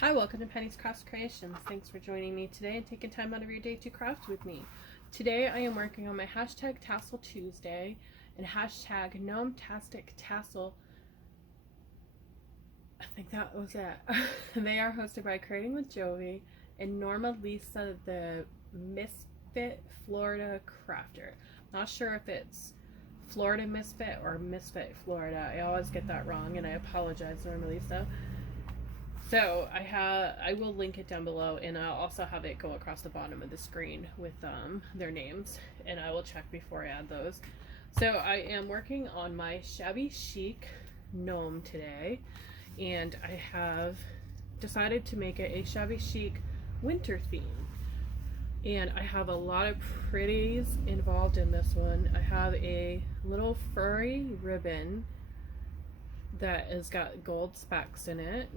Hi, welcome to Penny's Crafts Creations. Thanks for joining me today and taking time out of your day to craft with me. Today I am working on my hashtag Tassel Tuesday and hashtag gnome-tastic tassel. I think that was it. They are hosted by Creating with Jovi and Norma Lisa, the Misfit Florida crafter. Not sure if it's Florida Misfit or Misfit Florida. I always get that wrong and I apologize, Norma Lisa. So I will link it down below, and I'll also have it go across the bottom of the screen with their names, and I will check before I add those. So I am working on my Shabby Chic gnome today, and I have decided to make it a Shabby Chic winter theme. And I have a lot of pretties involved in this one. I have a little furry ribbon that has got gold specks in it.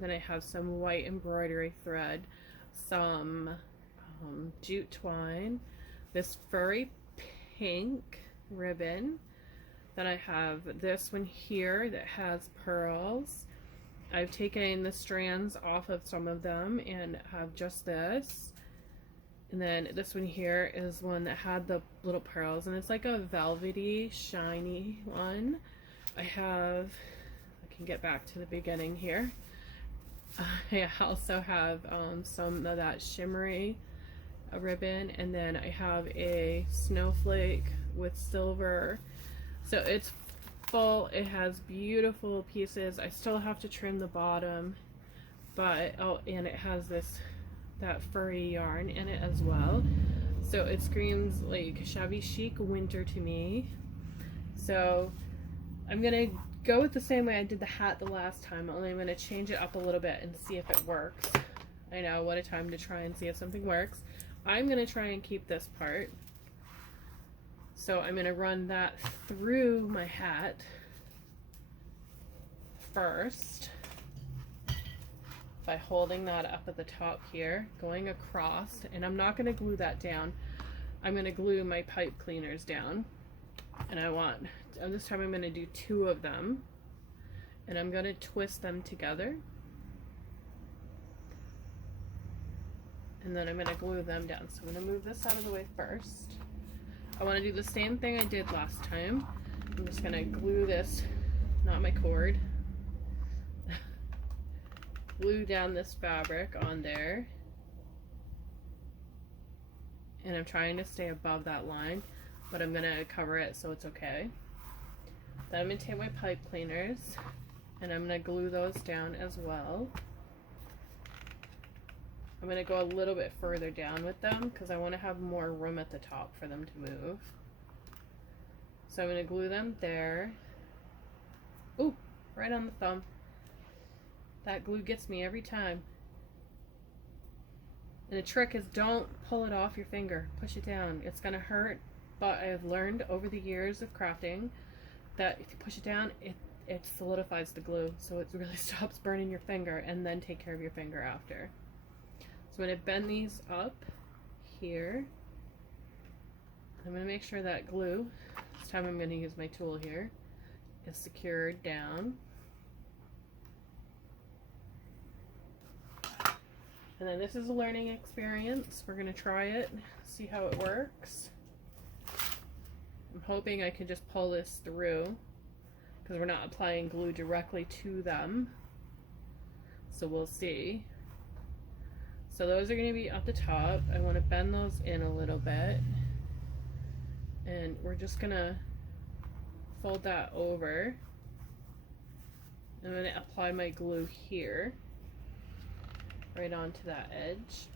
Then I have some white embroidery thread, some jute twine, this furry pink ribbon. Then I have this one here that has pearls. I've taken the strands off of some of them and have just this. And then this one here is one that had the little pearls, and it's like a velvety, shiny one. I can get back to the beginning here. I also have some of that shimmery ribbon, and then I have a snowflake with silver. So it's full. It has beautiful pieces. I still have to trim the bottom, but and it has that furry yarn in it as well. So it screams like Shabby Chic winter to me. So I'm gonna go with the same way I did the hat the last time, only I'm going to change it up a little bit and see if it works. I know, what a time to try and see if something works. I'm going to try and keep this part. So I'm going to run that through my hat first by holding that up at the top here, going across, and I'm not going to glue that down. I'm going to glue my pipe cleaners down, and this time I'm going to do 2 of them, and I'm going to twist them together, and then I'm going to glue them down. So I'm going to move this out of the way first. I want to do the same thing I did last time. I'm just going to glue this, not my cord, glue down this fabric on there, and I'm trying to stay above that line, but I'm going to cover it so it's okay. Then I'm going to take my pipe cleaners and I'm going to glue those down as well. I'm going to go a little bit further down with them because I want to have more room at the top for them to move. So I'm going to glue them there. Ooh, right on the thumb. That glue gets me every time. And the trick is don't pull it off your finger. Push it down. It's going to hurt, but I've learned over the years of crafting that if you push it down, it solidifies the glue, so it really stops burning your finger, and then take care of your finger after. So I'm going to bend these up here. I'm going to make sure that glue, this time I'm going to use my tool here, is secured down. And then this is a learning experience. We're going to try it, see how it works. I'm hoping I can just pull this through because we're not applying glue directly to them. So we'll see. So those are going to be at the top. I want to bend those in a little bit. And we're just going to fold that over. I'm going to apply my glue here, right onto that edge.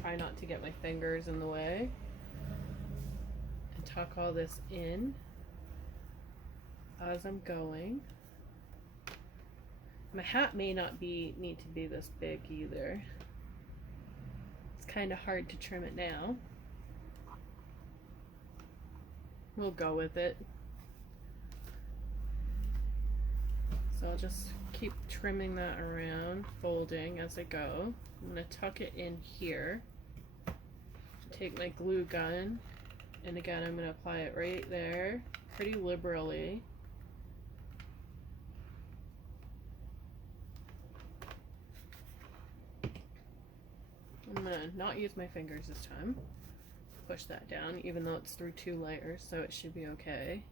Try not to get my fingers in the way. Tuck all this in as I'm going. My hat may not need to be this big either. It's kind of hard to trim it now. We'll go with it. So I'll just keep trimming that around, folding as I go. I'm going to tuck it in here. Take my glue gun. And again, I'm going to apply it right there, pretty liberally. I'm gonna not use my fingers this time. Push that down, even though it's through 2 layers, so it should be okay.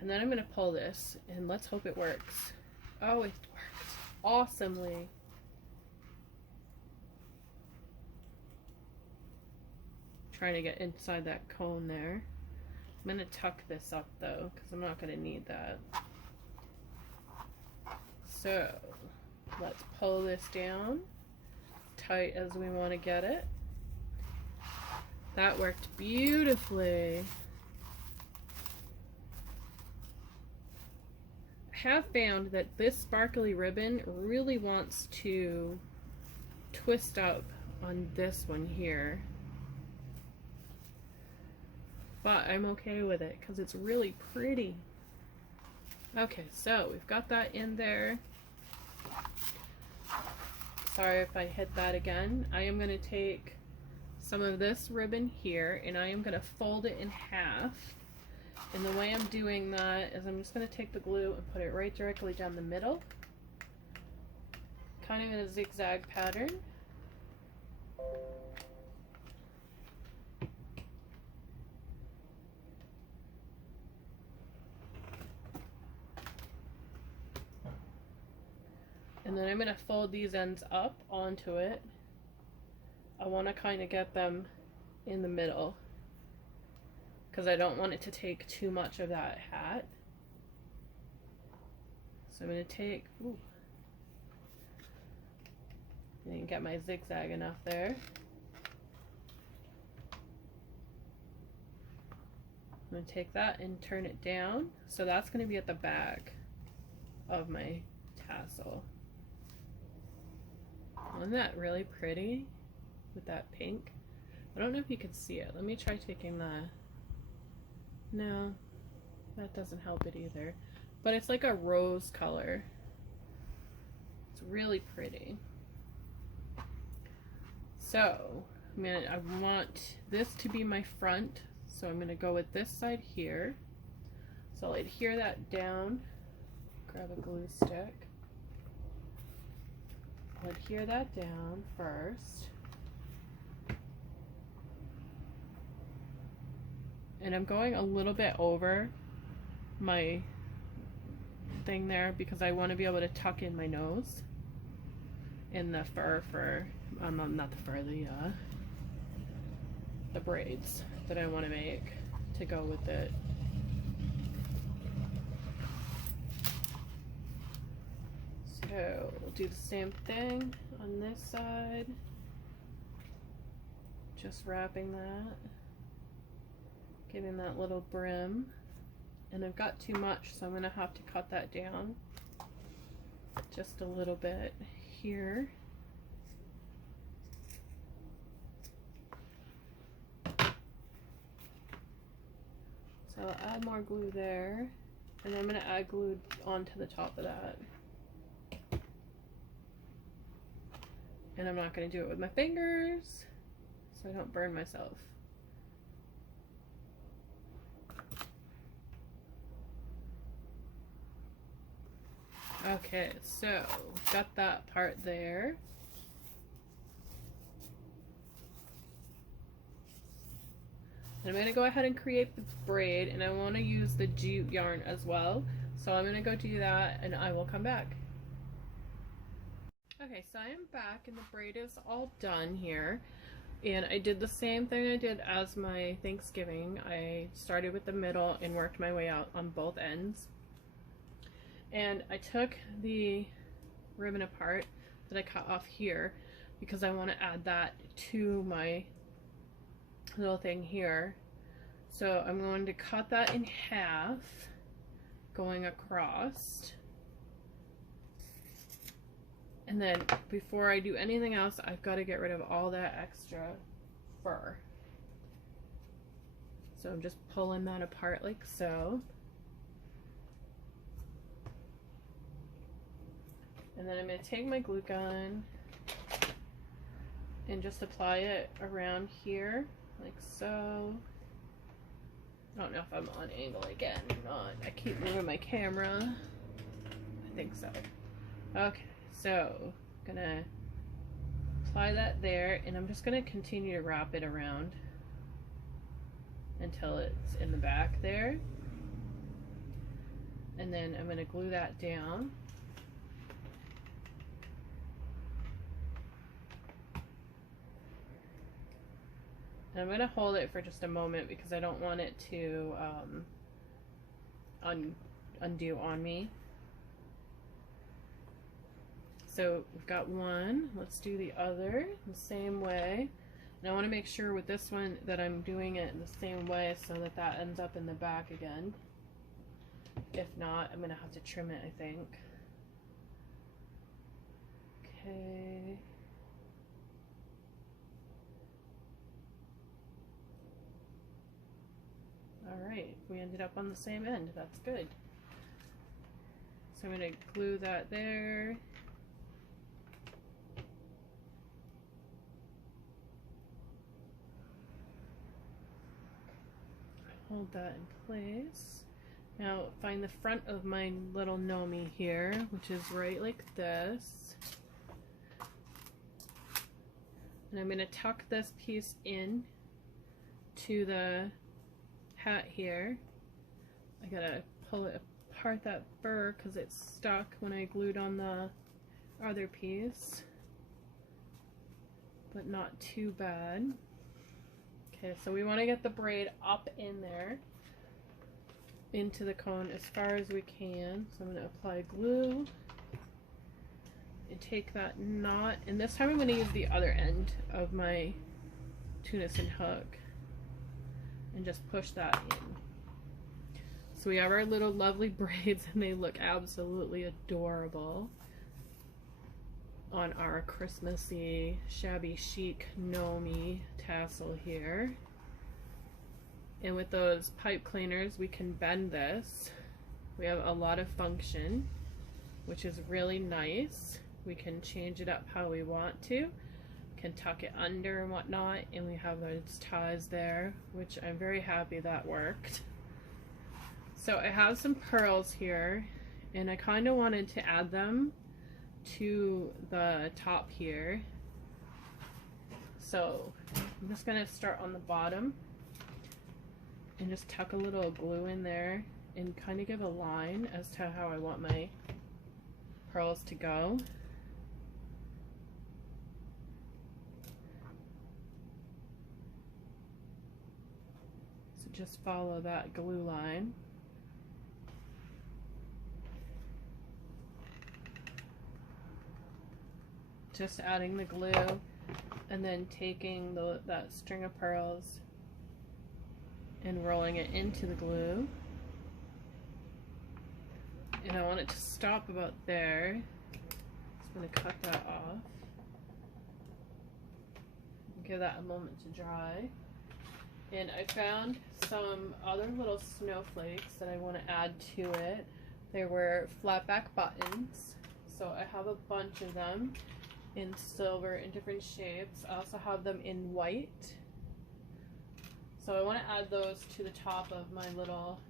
And then I'm gonna pull this, and let's hope it works. Oh, it worked awesomely. Trying to get inside that cone there. I'm gonna tuck this up though, because I'm not gonna need that. So let's pull this down tight as we want to get it. That worked beautifully. I have found that this sparkly ribbon really wants to twist up on this one here. But I'm okay with it because it's really pretty. Okay, so we've got that in there. Sorry if I hit that again. I am going to take some of this ribbon here and I am going to fold it in half. And the way I'm doing that is I'm just going to take the glue and put it right directly down the middle, kind of in a zigzag pattern. And then I'm going to fold these ends up onto it. I want to kind of get them in the middle because I don't want it to take too much of that hat. So I'm going to take, and get my zigzag enough there. I'm going to take that and turn it down. So that's going to be at the back of my tassel. Isn't that really pretty with that pink? I don't know if you can see it. Let me try taking the... No, that doesn't help it either. But it's like a rose color. It's really pretty. So, I want this to be my front. So I'm going to go with this side here. So I'll adhere that down. Grab a glue stick. I'll adhere that down first. And I'm going a little bit over my thing there because I want to be able to tuck in my nose in the not the fur, the braids that I want to make to go with it. So we'll do the same thing on this side, just wrapping that, giving that little brim, and I've got too much so I'm going to have to cut that down just a little bit here. So I'll add more glue there, and I'm going to add glue onto the top of that. And I'm not going to do it with my fingers so I don't burn myself. Okay, so got that part there. And I'm going to go ahead and create the braid, and I want to use the jute yarn as well. So I'm going to go do that and I will come back. Okay, so I am back and the braid is all done here. And I did the same thing I did as my Thanksgiving. I started with the middle and worked my way out on both ends. And I took the ribbon apart that I cut off here because I want to add that to my little thing here. So I'm going to cut that in half going across. And then before I do anything else, I've got to get rid of all that extra fur. So I'm just pulling that apart like so. And then I'm going to take my glue gun and just apply it around here like so. I don't know if I'm on angle again or not. I keep moving my camera. I think so. Okay, So I'm gonna apply that there, and I'm just gonna continue to wrap it around until it's in the back there. And then I'm gonna glue that down. And I'm gonna hold it for just a moment because I don't want it to undo on me. So we've got one, let's do the other the same way. And I want to make sure with this one that I'm doing it in the same way so that that ends up in the back again. If not, I'm going to have to trim it, I think. Okay. Alright, we ended up on the same end. That's good. So I'm going to glue that there. Hold that in place. Now find the front of my little gnome here, which is right like this. And I'm going to tuck this piece in to the hat here. I gotta pull it apart, that fur, because it's stuck when I glued on the other piece. But not too bad. Okay, so we want to get the braid up in there, into the cone as far as we can. So I'm going to apply glue and take that knot, and this time I'm going to use the other end of my Tunison hook and just push that in. So we have our little lovely braids, and they look absolutely adorable on our Christmassy Shabby Chic gnome tassel here. And with those pipe cleaners we can bend this. We have a lot of function, which is really nice. We can change it up how we want to, can tuck it under and whatnot, and we have those ties there, which I'm very happy that worked. So I have some pearls here, and I kind of wanted to add them to the top here. So I'm just going to start on the bottom and just tuck a little glue in there and kind of give a line as to how I want my pearls to go. So just follow that glue line. Just adding the glue and then taking that string of pearls and rolling it into the glue. And I want it to stop about there. Just going to cut that off. Give that a moment to dry. And I found some other little snowflakes that I want to add to it. They were flat back buttons. So I have a bunch of them in silver in different shapes. I also have them in white. So I want to add those to the top of my little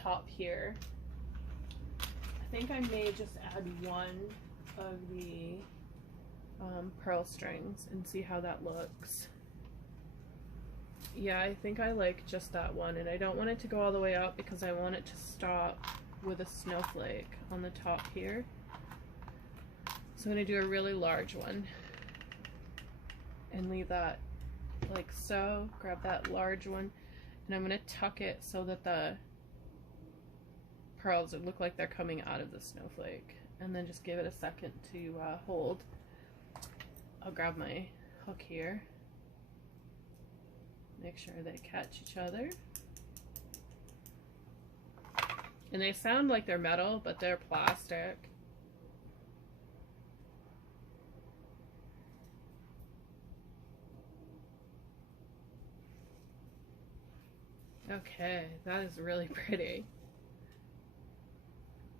top here. I think I may just add one of the pearl strings and see how that looks. Yeah, I think I like just that one, and I don't want it to go all the way up because I want it to stop with a snowflake on the top here. So I'm going to do a really large one and leave that like so. Grab that large one, and I'm going to tuck it so that the pearls would look like they're coming out of the snowflake, and then just give it a second to hold. I'll grab my hook here, make sure they catch each other. And they sound like they're metal, but they're plastic. Okay, that is really pretty.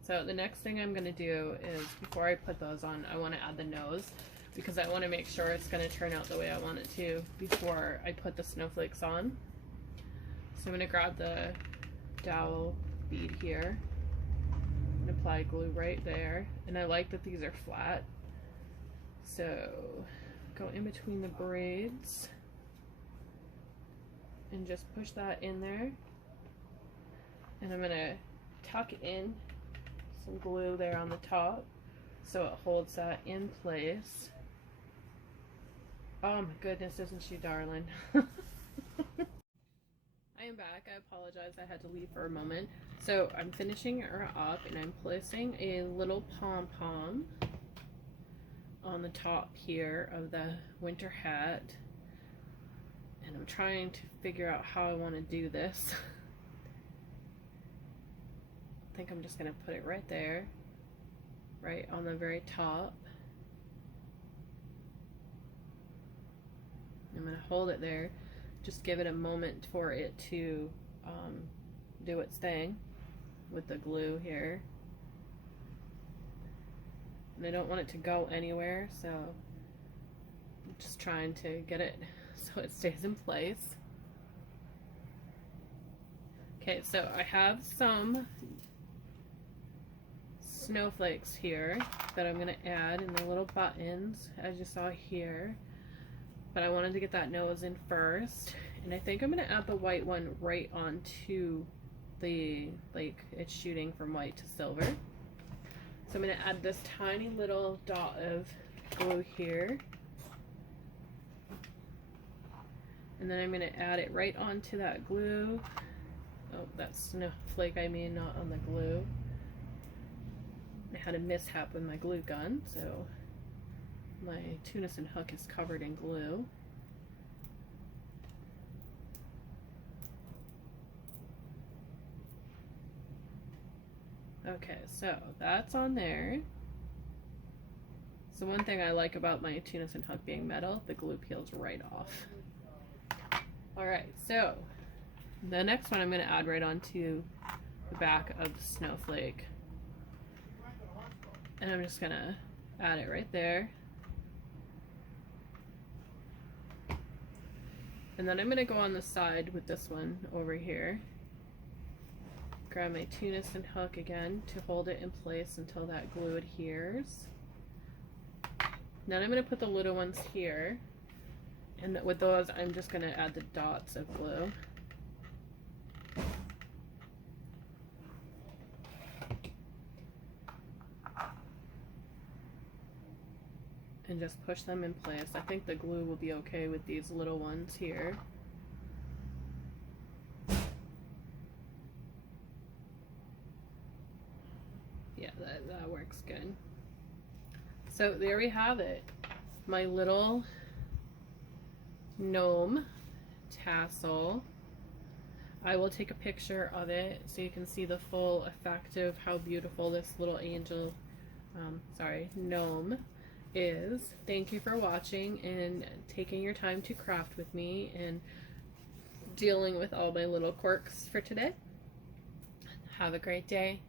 So the next thing I'm going to do is, before I put those on, I want to add the nose, because I want to make sure it's going to turn out the way I want it to before I put the snowflakes on. So I'm going to grab the dowel bead here, and apply glue right there. And I like that these are flat. So go in between the braids and just push that in there. And I'm gonna tuck in some glue there on the top so it holds that in place. Oh my goodness, isn't she darling? I am back. I apologize, I had to leave for a moment. So I'm finishing her up and I'm placing a little pom-pom on the top here of the winter hat. And I'm trying to figure out how I want to do this. I think I'm just going to put it right there, right on the very top. I'm going to hold it there, just give it a moment for it to do its thing with the glue here. And I don't want it to go anywhere, so I'm just trying to get it so it stays in place. Okay, so I have some snowflakes here that I'm going to add in the little buttons, as you saw here. But I wanted to get that nose in first, and I think I'm going to add the white one right onto the, like, it's shooting from white to silver. So I'm going to add this tiny little dot of glue here, and then I'm going to add it right onto that glue. Oh, that snowflake, I mean, not on the glue. I had a mishap with my glue gun, so my tunisan hook is covered in glue. Okay, so that's on there. So one thing I like about my tunisan hook being metal, the glue peels right off. Alright, so the next one I'm going to add right onto the back of the snowflake. And I'm just going to add it right there. And then I'm going to go on the side with this one over here. Grab my tunisan hook again to hold it in place until that glue adheres. Then I'm going to put the little ones here. And with those, I'm just going to add the dots of glue. And just push them in place. I think the glue will be okay with these little ones here. Yeah, that works good. So there we have it. My little gnome tassel. I will take a picture of it so you can see the full effect of how beautiful this little angel, gnome is. Thank you for watching and taking your time to craft with me and dealing with all my little quirks for today. Have a great day.